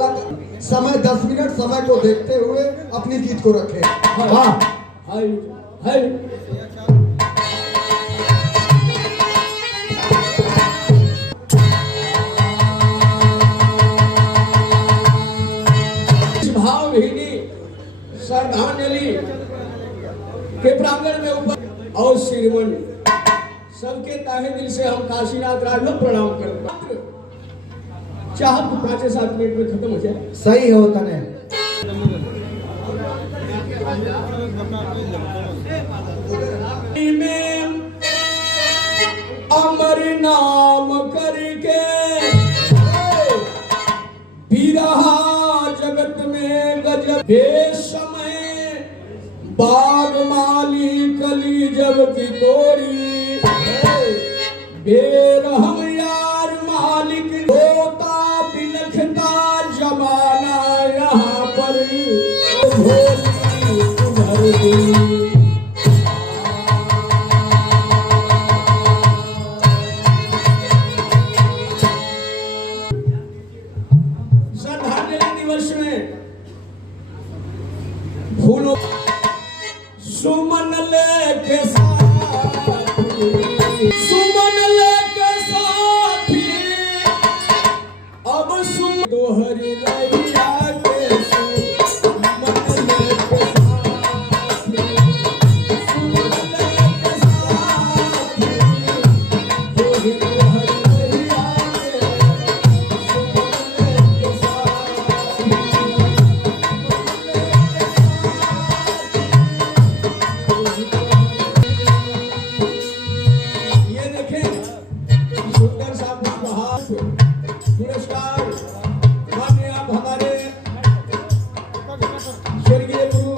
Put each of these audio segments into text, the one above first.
अगला समय 10 मिनट समय को देखते हुए अपनी गीत को रखें। वाह हाय हाय भावहीनी श्रद्धांजलि के प्रांगण में ऊपर और श्रीमन सबके ताहे दिल से हम काशीनाथ राज को प्रणाम करते हैं। चाह 5-7 मिनट में खत्म हो जाए। सही हो तने अमर नाम करके बिरहा जगत में गजब हे समय बाग माली कली जब की तोरी बेरहम यार मालिक होता बिलखता जमाना यहाँ पर श्रद्धांजलि दिवस में फूलों सुमन लेके सुमन लेके साथी अब सुन दोहरी रैया के सुमन लेके साथी सुमन लेके साथी दोहरी रैया के सुमन लेके साथी पुरस्कार माननीय आप हमारे स्वर्गीय गुरु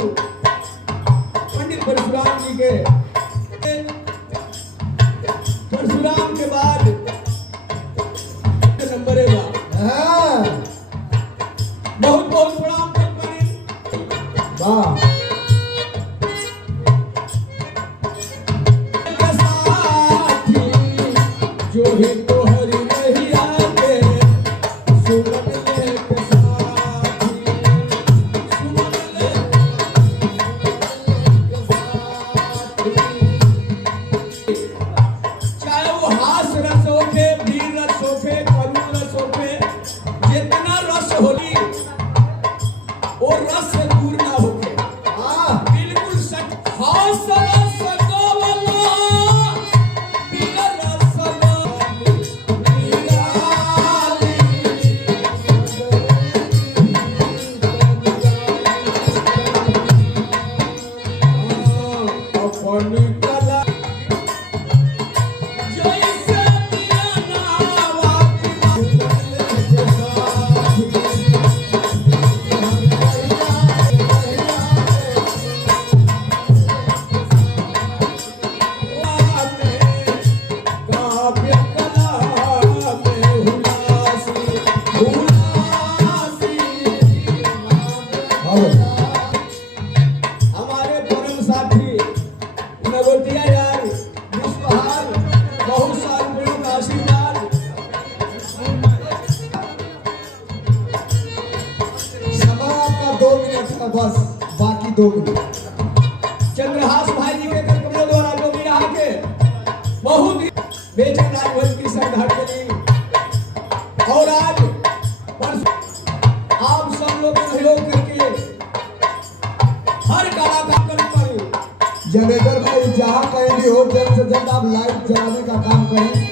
पंडित परशुराम जी के परशुराम के बाद नंबर है बहुत बहुत प्रणाम करते हैं। वाह जो ही तो हरि नहीं आते सुमन लेके साथी सुमन लेके साथी चाहे वो हास रस होके वीर रस होके करुण रस होके जितना रस होली वो रस से दूर ना होके बिल्कुल सच हास रस हमारे परम साथी नगोटिया यार मुस्पहार बहुत साल में आशीर्वाद समय आपका 2 मिनट का बस बाकी 2 मिनट चंद्रहास भाई जी के कमरों द्वारा जो भी रहा के बहुत ही बेचैन राजभर की श्रद्धांजलि और आज आप सब लोग सहयोग करके हर कलाकार पर जनेगर भाई जहाँ कहीं भी हो जल्द से जल्द आप लाइट जलाने का काम करें।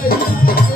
Thank you.